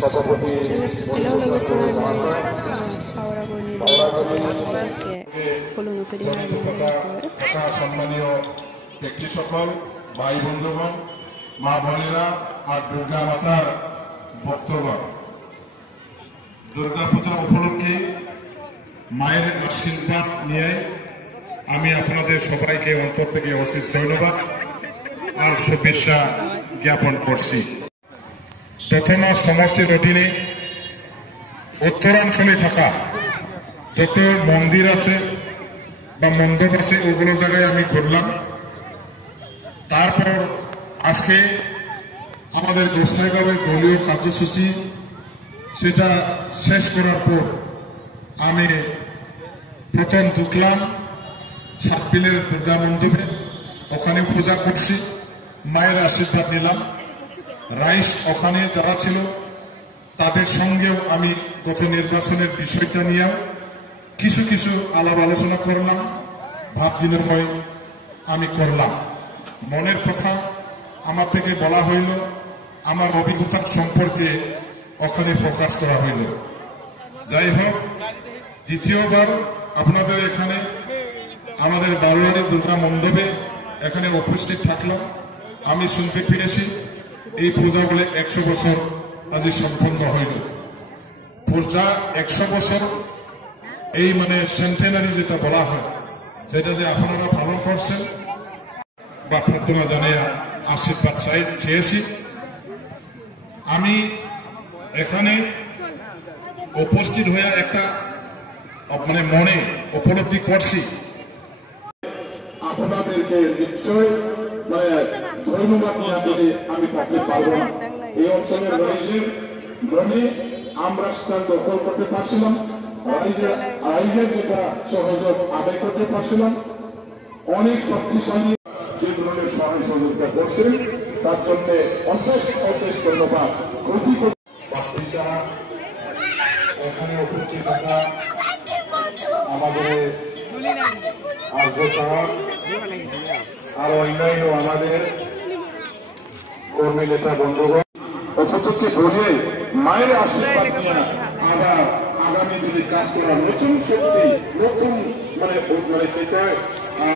সভাপতি সম্মানীয় ব্যক্তি সকল ভাই বন্ধুগণ মা বোনেরা আর দুর্গা মাতার ভক্তগণ দুর্গা পূজা উপলক্ষে মায়ের আশীর্বাদ নিয়ে আমি আপনাদের সবাইকে অন্তর থেকে অশেষ ধন্যবাদ আর শুভেচ্ছা জ্ঞাপন করছি। প্রথমা সমষ্টির অধীনে উত্তরাঞ্চলে থাকা যত মন্দির আছে বা মণ্ডপ আছে ওগুলো জায়গায় আমি ঘুরলাম। তারপর আজকে আমাদের গোসাইগাঁওয়ের দলীয় কার্যসূচি সেটা শেষ করার পর আমি প্রথম ঢুকলাম ছাব্বিলের দুর্গা মণ্ডপে, ওখানে পূজা করছি, মায়ের আশীর্বাদ নিলাম। রাইস ওখানে যারা ছিল তাদের সঙ্গেও আমি গত নির্বাচনের বিষয়টা নিয়ে কিছু কিছু আলাপ আলোচনা করলাম, ভাব বিনিময় আমি করলাম। মনের কথা আমার থেকে বলা হইল, আমার অভিজ্ঞতার সম্পর্কে ওখানে প্রকাশ করা হইল। যাই হোক, দ্বিতীয়বার আপনাদের এখানে আমাদের বারোয়ারি দুর্গা মণ্ডপে এখানে উপস্থিত থাকলাম। আমি শুনতে পেরেছি এই পূজা বলে 100 বছর আজ সম্পন্ন হইল। পূজা 100 বছর এই মানে সেন্টেনারি যেটা বলা হয় সেটা যে আপনারা পালন করছেন বা প্রার্থনা জানিয়ে আশীর্বাদ চেয়েছি। আমি এখানে উপস্থিত হয়ে একটা মানে মনে উপলব্ধি করছি আপনাদেরকে নিশ্চয় ধন্যবাদ না দিলে আমি থাকতে পারবো না। এই অঞ্চলের রাইজের আমরা স্থান দখল করতে পারছিলাম, রাইজের যেটা সহযোগ আদায় করতে পারছিলাম। অনেক শক্তিশালী যে ধরনের সহায় সহযোগিতা করছেন তার জন্য অশেষ অশেষ ধন্যবাদ। এখানে উপস্থিত থাকা আমাদের আর অন্যান্য আমাদের কর্মী নেতা বন্ধুগণ অথচকে বলে মায়ের আশীর্বাদ নিয়ে আবার আগামী দিনে কাজ করার নতুন শক্তি নতুন মানে